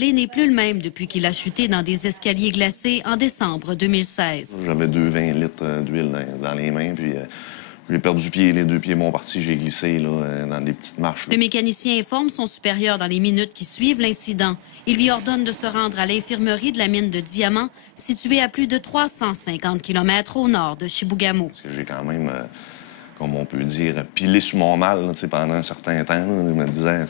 N'est plus le même depuis qu'il a chuté dans des escaliers glacés en décembre 2016. J'avais 2,20 litres d'huile dans les mains, puis j'ai perdu pied, les deux pieds m'ont parti, j'ai glissé là, dans des petites marches. Là. Le mécanicien informe son supérieur dans les minutes qui suivent l'incident. Il lui ordonne de se rendre à l'infirmerie de la mine de diamants, située à plus de 350 km au nord de Chibougamau. Parce que j'ai quand même, comme on peut dire, pilé sur mon mal là, pendant un certain temps. Là, je me disais,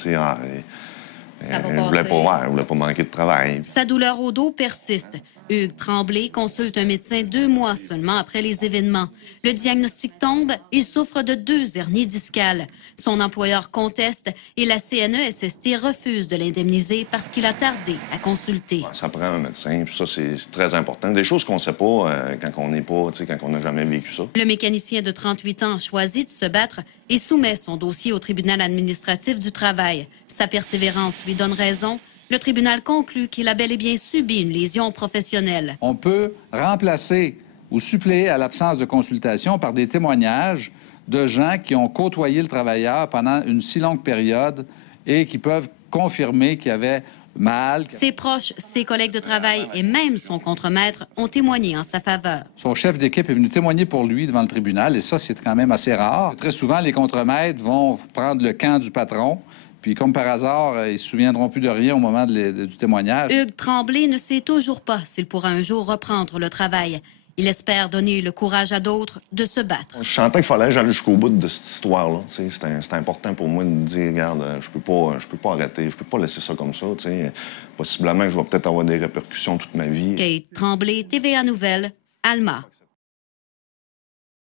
je voulais pas manquer de travail. Sa douleur au dos persiste. Hugues Tremblay consulte un médecin 2 mois seulement après les événements. Le diagnostic tombe, il souffre de 2 hernies discales. Son employeur conteste et la CNESST refuse de l'indemniser parce qu'il a tardé à consulter. Ça prend un médecin, puis ça, c'est très important. Des choses qu'on ne sait pas quand on n'est pas, quand on n'a jamais vécu ça. Le mécanicien de 38 ans choisit de se battre et soumet son dossier au tribunal administratif du travail. Sa persévérance lui donne raison. Le tribunal conclut qu'il a bel et bien subi une lésion professionnelle. On peut remplacer ou suppléer à l'absence de consultation par des témoignages de gens qui ont côtoyé le travailleur pendant une si longue période et qui peuvent confirmer qu'il y avait mal. Ses proches, ses collègues de travail et même son contremaître ont témoigné en sa faveur. Son chef d'équipe est venu témoigner pour lui devant le tribunal et ça, c'est quand même assez rare. Très souvent, les contremaîtres vont prendre le camp du patron. Puis, comme par hasard, ils ne se souviendront plus de rien au moment du témoignage. Hugues Tremblay ne sait toujours pas s'il pourra un jour reprendre le travail. Il espère donner le courage à d'autres de se battre. Je sentais qu'il fallait que j'aille jusqu'au bout de cette histoire-là. C'était important pour moi de me dire, regarde, je peux pas arrêter, je peux pas laisser ça comme ça. T'sais. Possiblement que je vais peut-être avoir des répercussions toute ma vie. Kate Tremblay, TVA Nouvelles, Alma.